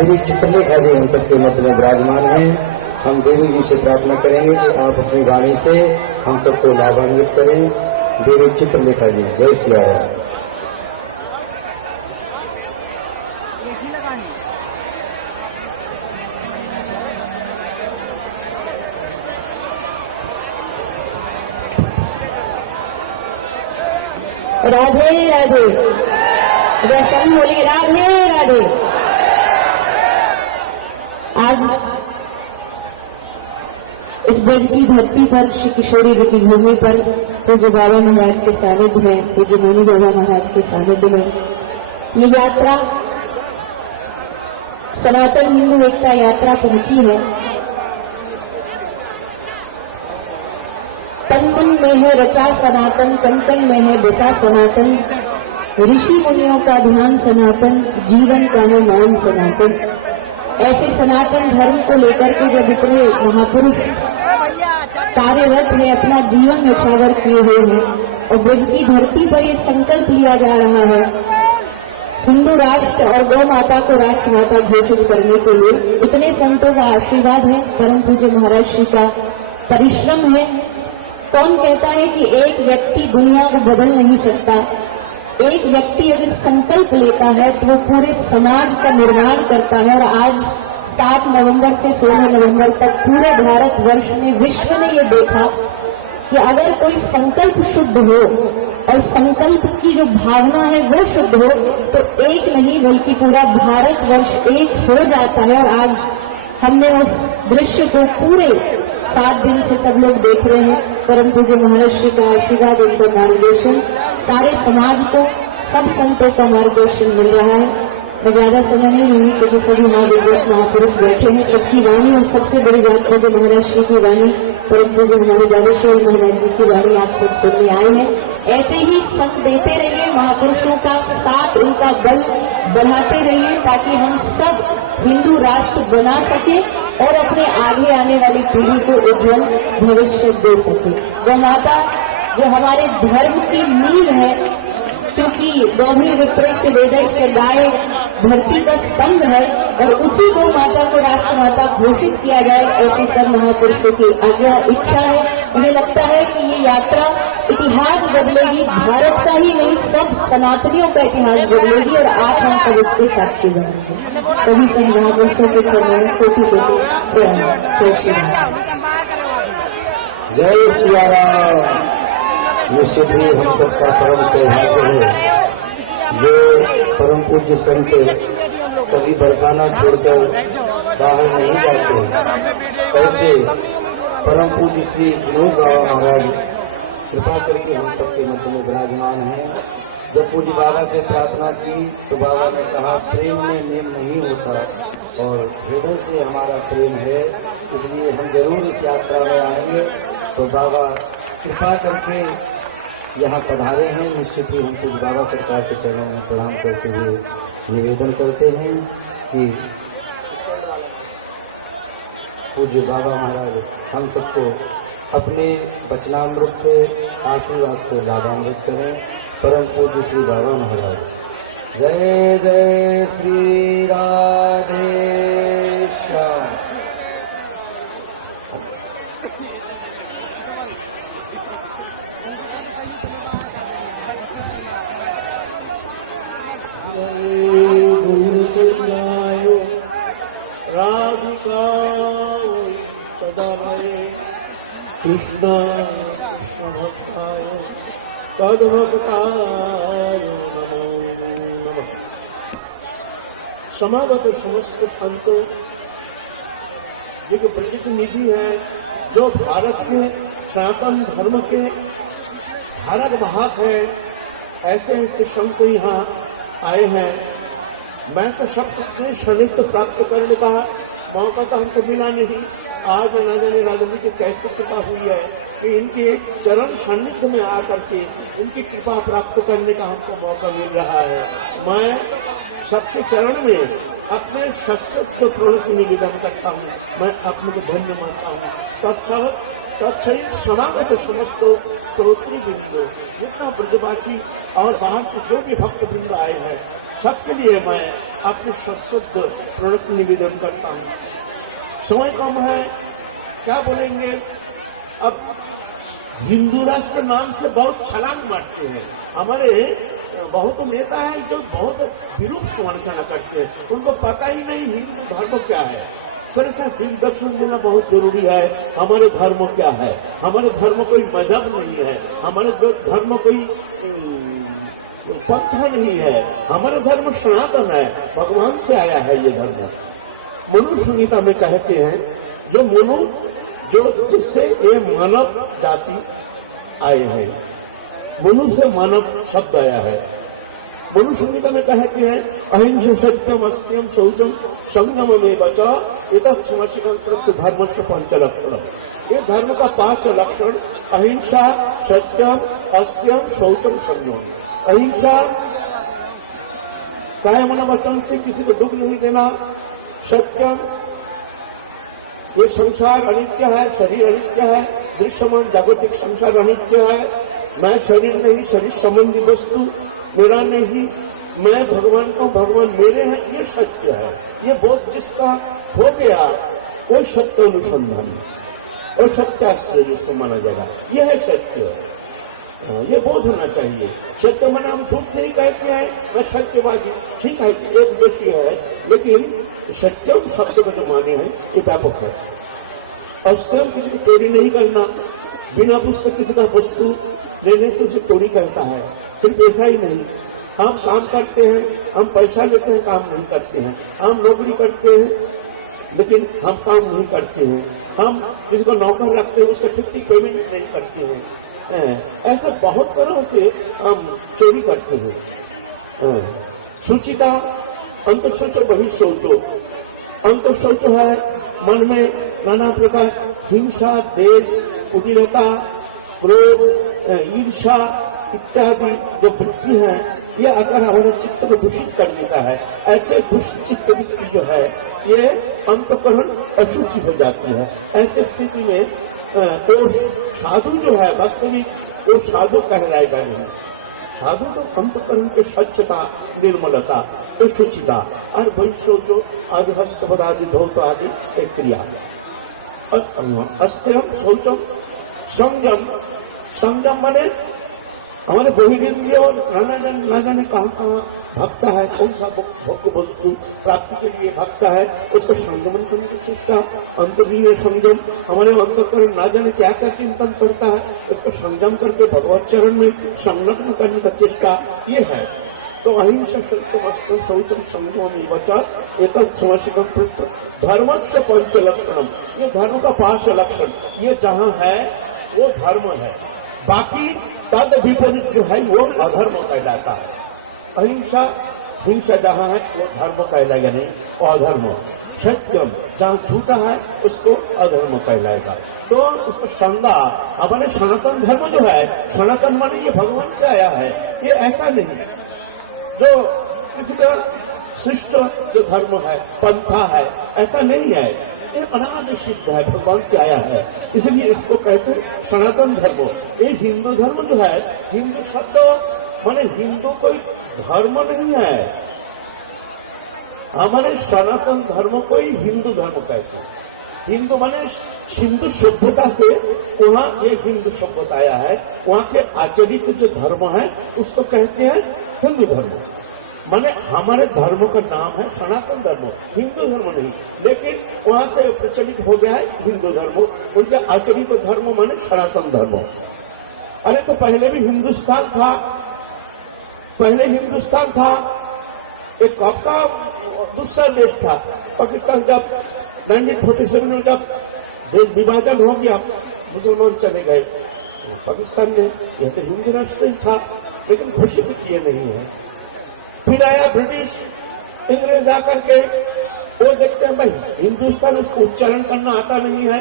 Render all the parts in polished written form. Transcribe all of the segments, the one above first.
देवी चित्रलेखा जी हम सबके मध्य में विराजमान हैं। हम देवी जी से प्रार्थना करेंगे कि आप अपनी वाणी से हम सबको लाभान्वित करें। देवी चित्रलेखा जी, जय श्री राम। राधे राधे। सभी बोलेंगे राधे राधे। आज इस ब्रज की धरती पर श्री किशोरी जी की भूमि पर पूज्य बाबा महाराज के सानिध्य में, पूज्य मुनि बाबा महाराज के सानिध्य में ये यात्रा सनातन हिंदू एकता यात्रा पहुंची है। तन मन में है रचा सनातन, कन कन में है बसा सनातन, ऋषि मुनियों का ध्यान सनातन, जीवन का है मान सनातन। ऐसे सनातन धर्म को लेकर के जब इतने महापुरुष कार्यरत हैं, अपना जीवन न्यौछावर किए हुए हैं और ब्रज की धरती पर ये संकल्प लिया जा रहा है हिंदू राष्ट्र और गौ माता को राष्ट्र माता घोषित करने के लिए, इतने संतों का आशीर्वाद है, परम पूज्य महाराज श्री का परिश्रम है। कौन कहता है कि एक व्यक्ति दुनिया को बदल नहीं सकता? एक व्यक्ति अगर संकल्प लेता है तो वो पूरे समाज का निर्माण करता है। और आज 7 नवंबर से 16 नवंबर तक पूरे भारतवर्ष में, विश्व ने ये देखा कि अगर कोई संकल्प शुद्ध हो और संकल्प की जो भावना है वो शुद्ध हो तो एक नहीं बल्कि पूरा भारतवर्ष एक हो जाता है। और आज हमने उस दृश्य को पूरे 7 दिन से सब लोग देख रहे हैं। परम पूज्य महाराज श्री का आशीर्वाद, उनका मार्गदर्शन, सारे समाज को सब संतों का मार्गदर्शन मिल रहा है। मैं ज्यादा समय नहीं लूंगी क्योंकि सभी महाविद्वान महापुरुष बैठे हैं। सबकी वाणी और सबसे बड़ी बात पूज्य महाराज श्री की वाणी, परम पूज्य हमारे ज्ञानेश्वर महाराज जी की वाणी आप सब सुनने आए हैं। ऐसे ही संत देते रहिए, महापुरुषों का साथ, उनका बल बढ़ाते रहिए ताकि हम सब हिंदू राष्ट्र बना सके और अपने आगे आने वाली पीढ़ी को उज्जवल भविष्य दे सके। गौ माता जो हमारे धर्म की नींव है, क्योंकि गौभीर विप्रेष्य वेदैश्च गाय धरती का स्तंभ है और उसी गौ माता को राष्ट्र माता घोषित किया जाए, ऐसी सब महापुरुषों की आज्ञा इच्छा है। मुझे लगता है कि ये यात्रा इतिहास बदलेगी, भारत का ही नहीं सब सनातनियों का इतिहास बदलेगी और आप हम सब उसके साक्षी बनेंगे। सभी संत महापुरुषों के चरणों में कोटि कोटि प्रणाम। जय श्री राम। जय श्री राम। निश्चित ही हम सबका परम सौभाग्य है जो परम पूज्य संत कभी बरसाना छोड़कर बाहर नहीं जाते। ऐसे परम पूज्य श्री विनोद बाबा महाराज कृपा करके हम सबके मध्य में विराजमान हैं। जब पूज्य बाबा से प्रार्थना की तो बाबा ने कहा प्रेम में नेम नहीं होता और हृदय से हमारा प्रेम है, इसलिए हम जरूर इस यात्रा में आएंगे। तो बाबा कृपा करके यहाँ पधारे हैं। निश्चित ही हम पूज्य बाबा सरकार के चरणों में प्रणाम करते हुए निवेदन करते हैं कि पूज्य बाबा महाराज हम सबको अपने वचनामृत से, आशीर्वाद से लाभान्वित करें। परम पूज्य श्री बाबा महाराज। जय जय श्री राधे श्याम। राधिका तदमये कृष्ण भक्ताय तद्भक्ताय नमो नमः। समागत समस्त संतों जो ब्रज की निधि है, जो भारत के सनातन धर्म के धारक वाहक है, ऐसे ऐसे संत यहाँ आए हैं। मैं तो सबसे सानिध्य प्राप्त करने का मौका तो हमको मिला नहीं। आज न जाने राजा जी की कैसे कृपा हुई है कि इनके चरण सानिध्य में आकर के इनकी कृपा प्राप्त करने का हमको मौका मिल रहा है। मैं सबके चरण में अपने सशक्त प्रणति निवेदन करता हूँ। मैं अपने को धन्य मानता हूँ। तत्सहित समागत समस्त श्रोत्री बिंदु, जितना ब्रजवासी और बाहर से जो भी भक्त बिंदु आए हैं, सबके लिए मैं अपने सशुद्ध प्रणत निवेदन करता हूँ। समय कम है, क्या बोलेंगे। अब हिंदू राष्ट्र नाम से बहुत छलांग मारते हैं। हमारे बहुत नेता हैं जो बहुत विरूप समालोचना करते हैं, उनको पता ही नहीं हिंदू धर्म क्या है। फिर ऐसा दिग्दर्शन देना बहुत जरूरी है। हमारे धर्म क्या है, हमारे धर्म कोई मजहब नहीं है, हमारे धर्म कोई पंथा नहीं है, हमारा धर्म सनातन है, भगवान से आया है ये धर्म। मनु संहिता में कहते हैं जो मनु जो जिससे ये मानव जाति आए हैं, मनु से मानव शब्द आया है। मनु संहिता में कहते हैं अहिंसा सत्यम अस्त्यम शौचम संगम में बचा धर्म से पंच लक्षण। ये धर्म का 5 लक्षण अहिंसा सत्यम अस्त्यम शौचम संगम। अहिंसा काया मन वचन से किसी को दुख नहीं देना। सत्यम ये संसार अनित्य है, शरीर अनित्य है, दृश्यमान जागतिक संसार अनित्य है। मैं शरीर नहीं, शरीर संबंधी वस्तु मेरा नहीं, मैं भगवान का, भगवान मेरे हैं, ये सत्य है। ये बोध जिसका हो गया वो सत्य अनुसंधान और सत्याश्रय जिसको माना जाएगा, यह है सत्य। ये बोध होना चाहिए। सत्य माना हम झूठ नहीं कहते हैं, मैं सत्यवादी, ठीक है, एक विषय है, लेकिन सत्यम शब्द को जो माने हैं ये व्यापक है। अस्त्यम किसी को चोरी नहीं करना, बिना पुस्तक किसी का वस्तु लेने से उसे चोरी करता है। सिर्फ ऐसा ही नहीं, हम काम करते हैं, हम पैसा लेते हैं, काम नहीं करते हैं। हम नौकरी करते हैं लेकिन हम काम नहीं करते हैं। हम किसी को नौकर रखते हैं, उसका ठीक पेमेंट नहीं करते हैं। ऐसा बहुत तरह से हम चोरी करते हैं। सुचिता अंतर सोचो बहिः सोचो। अंतर सोचो है मन में नाना प्रकार हिंसा, देश, कुटिलता, क्रोध, ईर्षा इत्यादि जो वृत्ति है, ये अगर हमारे चित्त को दूषित कर देता है। ऐसे दुष्ट चित्त वृत्ति जो है ये अंतःकरण अशुचि हो जाती है। ऐसे स्थिति में तो साधु जो है वास्तविक वो साधु कहलाएगा नहीं। साधु तो अंतःकरण के स्वच्छता, निर्मलता, शुचिता और वही सोचो आदि हस्तपद आदि धौत आदि एक क्रिया। अस्त्यम शौचम संयम। संयम माने हमारे बहिरेंद्रिय और ना जाने कहाँ भक्ता है, कौन सा भोग वस्तु प्राप्ति के लिए भक्ता है, उसका संयमन करने की चेष्टा। अंतर्लीन संयम, हमारे अंतःकरण ना जाने क्या क्या चिंतन करता है, उसको संयम करके भगवत चरण में संलग्न करने का चेष्टा, ये है। तो अहिंसा सत्यम अस्त्यम शौचम संयम वचन एक समशिकम धर्म से पंच लक्षणम। ये धर्म का 5 लक्षण, ये जहाँ है वो धर्म है। बाकी तद विपरीत जो है वो अधर्म कहलाता है। अहिंसा हिंसा जहाँ है वो धर्म कहलाएगा नहीं, अधर्म। सत्यम जहाँ झूठा है उसको अधर्म कहलाएगा। तो उसको संगा हमारे सनातन धर्म जो है, सनातन माने ये भगवान से आया है, ये ऐसा नहीं जो किसी का शिष्ट जो धर्म है, पंथा है, ऐसा नहीं है। ये अनादि सिद्ध है, भगवान से आया है, इसलिए इसको कहते हैं सनातन धर्म। ये हिंदू धर्म जो है, हिंदू शब्द माने हिंदू कोई धर्म नहीं है, हमारे सनातन धर्म को ही हिंदू धर्म कहते हैं। हिंदू माने सिंधु सभ्यता से वहाँ एक हिंदू सभ्यता आया है, वहाँ के आचरित जो धर्म है उसको कहते हैं हिंदू धर्म। माने हमारे धर्म का नाम है सनातन धर्म, हिंदू धर्म नहीं। लेकिन वहां से प्रचलित हो गया है हिंदू धर्म, उनके आचरित धर्म माने सनातन धर्म। अरे तो पहले भी हिंदुस्तान था, पहले हिंदुस्तान था, एक कब का दूसरा देश था। पाकिस्तान जब 1947 में जब देश विभाजन हो गया, मुसलमान चले गए पाकिस्तान में, यह तो हिंदू राष्ट्र ही था, लेकिन घोषित किए नहीं है। फिर आया ब्रिटिश, अंग्रेज आकर के वो देखते हैं भाई हिंदुस्तान, उसको उच्चारण करना आता नहीं है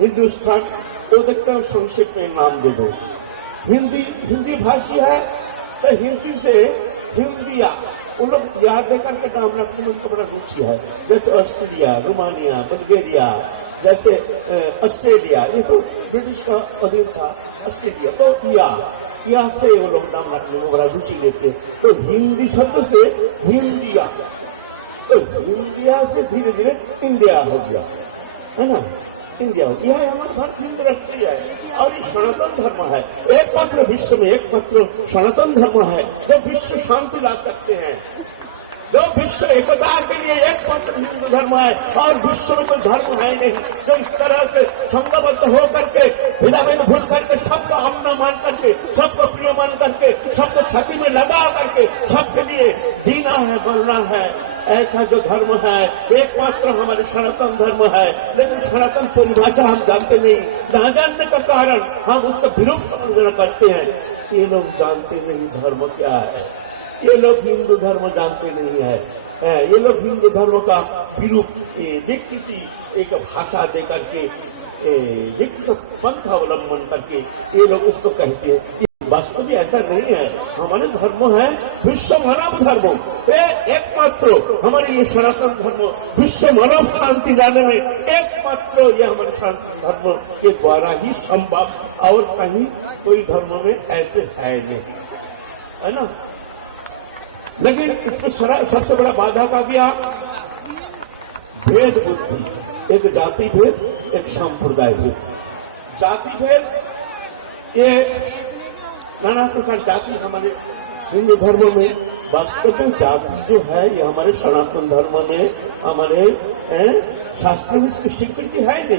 हिंदुस्तान, वो देखते हैं संक्षिप्त में नाम दे दो। हिंदी भाषी है तो हिंदी से हिंदिया, उन लोग याद देकर के नाम रखने में उनको बड़ा रुचि है। जैसे ऑस्ट्रेलिया, रोमानिया, बल्गेरिया, जैसे ऑस्ट्रेलिया, ये तो ब्रिटिश का अधीन था ऑस्ट्रेलिया, तो या से वो लोग नाम रखने में बड़ा रुचि लेते। तो हिंदी शब्द से हिंदिया, तो इंडिया से धीरे धीरे इंडिया हो गया, है ना, इंडिया हो गया। यह हमारा भारत हिंदू राष्ट्रीय है और ये सनातन धर्म है। एकमात्र विश्व में एकमात्र सनातन धर्म है जो विश्व शांति ला सकते हैं, जो विश्व एकता के लिए एकमात्र हिंदू धर्म है। और विश्व में कोई धर्म है नहीं जो इस तरह से संघबद्ध हो करके भेदाभेद भूल करके सबको अपना मान करके, सबको प्रिय मान करके, सबको छाती में लगा करके सबके लिए जीना है, बोलना है। ऐसा जो धर्म है एकमात्र हमारे सनातन धर्म है। लेकिन सनातन परिभाषा हम जानते नहीं, ना जानने का कारण हम उसका विरूप समझना करते हैं। ये लोग जानते नहीं धर्म क्या है, ये लोग हिंदू धर्म जानते नहीं है। ये लोग हिंदू धर्म का विरूप विकृति एक भाषा दे करके, विकृत पंथ अवलंबन करके ये लोग उसको कहते हैं। वास्तव में ऐसा नहीं है। हमारे धर्म है विश्व मानव धर्म, एकमात्र हमारे ये सनातन धर्म विश्व मानव शांति लाने में एकमात्र ये हमारे सनातन धर्म के द्वारा ही संभव, और कहीं कोई धर्म में ऐसे है नहीं, है ना। लेकिन इसमें सबसे बड़ा बाधा का गया भेद बुद्धि, एक जाति भेद, एक संप्रदाय भेद। जाति भेद, ये नाना प्रकार जाति हमारे हिंदू धर्म में, वास्तव में जाति जो है ये हमारे सनातन धर्म में, हमारे शास्त्र में इसकी स्वीकृति है नहीं।